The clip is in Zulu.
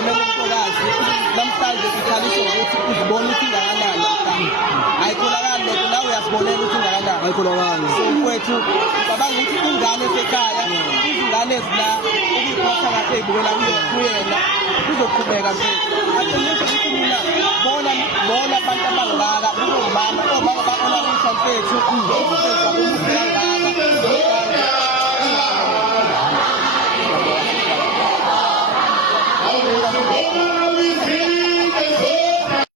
kumele umfokazi namhlanje sikhaliswe ukuthi uzibone ukuthi ingakanani namhlanje. Ayitholakali lokho nawe uyasibonela ukuthi ingakanani. Ayitholakali. So mfowethu ngicabanga ukuthi ingane esekhaya izingane ezila ukuyiphatha kahle ey'bukela kuyena kuzoqhubeka mfethu. Ake ngisho ukuthi mina bona abantu abangaka omama baonakisha mfethu umsebenzi wabo umuhle kangaka.